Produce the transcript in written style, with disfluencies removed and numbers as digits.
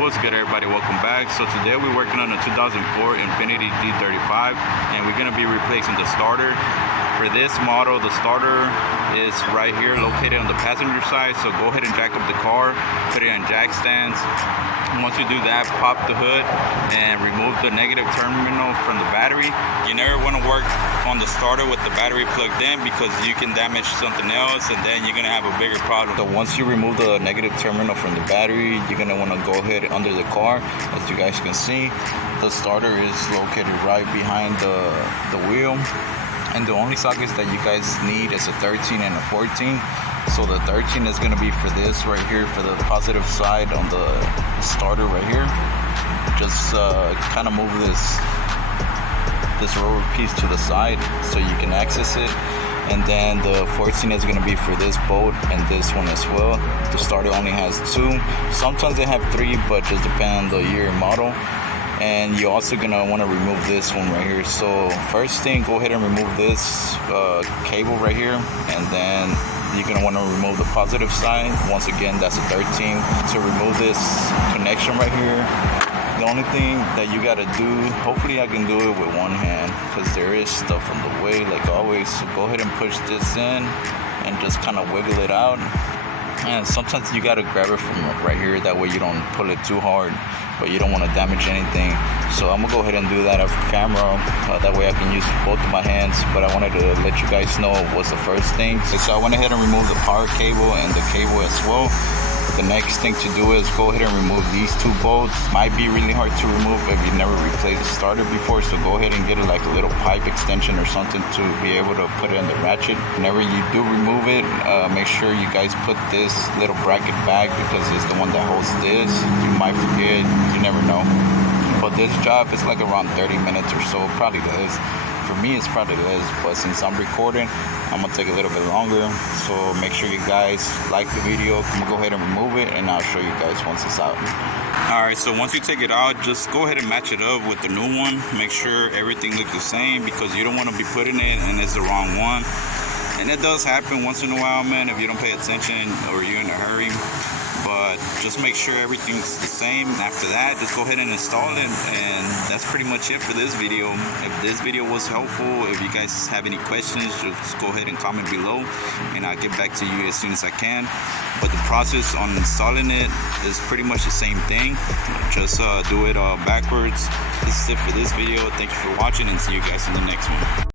What's good, everybody? Welcome back. So today we're working on a 2004 Infiniti G35, and we're going to be replacing the starter. For this model, the starter is right here located on the passenger side, so go ahead and jack up the car, put it in jack stands. Once you do that, pop the hood and remove the negative terminal from the battery. You never want to work on the starter with the battery plugged in because you can damage something else and then you're going to have a bigger problem. So once you remove the negative terminal from the battery, you're going to want to go ahead under the car. As you guys can see, the starter is located right behind the wheel. And the only sockets that you guys need is a 13 and a 14. So the 13 is going to be for this right here, for the positive side on the starter right here. Just kind of move this rubber piece to the side so you can access it. And then the 14 is going to be for this bolt and this one as well. The starter only has 2. Sometimes they have 3, but just depend on the year and model. And you're also gonna want to remove this one right here. So first thing, go ahead and remove this cable right here, and then you're gonna want to remove the positive side. Once again, that's a 13. To remove this connection right here, the only thing that you gotta do, hopefully I can do it with one hand because there is stuff in the way like always. So go ahead and push this in and just kind of wiggle it out. And sometimes you gotta grab it from right here, that way you don't pull it too hard, but you don't want to damage anything. So I'm gonna go ahead and do that off camera, that way I can use both of my hands. But I wanted to let you guys know what's the first thing. So I went ahead and removed the power cable and the cable as well. The next thing to do is go ahead and remove these 2 bolts. Might be really hard to remove if you never replaced the starter before, so go ahead and get like a little pipe extension or something to be able to put it in the ratchet. Whenever you do remove it, make sure you guys put this little bracket back because it's the one that holds this. You might forget, you never know. But this job is like around 30 minutes or so, probably less. For me, it's probably less, but since I'm recording, I'm gonna take a little bit longer. So make sure you guys like the video. I'm gonna go ahead and remove it, and I'll show you guys once it's out. Alright, so once you take it out, just go ahead and match it up with the new one. Make sure everything looks the same because you don't want to be putting it and it's the wrong one. And it does happen once in a while, man, if you don't pay attention or you're in a hurry. But just make sure everything's the same. After that, just go ahead and install it, and that's pretty much it for this video. If this video was helpful, if you guys have any questions, just go ahead and comment below and I'll get back to you as soon as I can. But the process on installing it is pretty much the same thing. Just do it backwards. This is it for this video. Thank you for watching, and see you guys in the next one.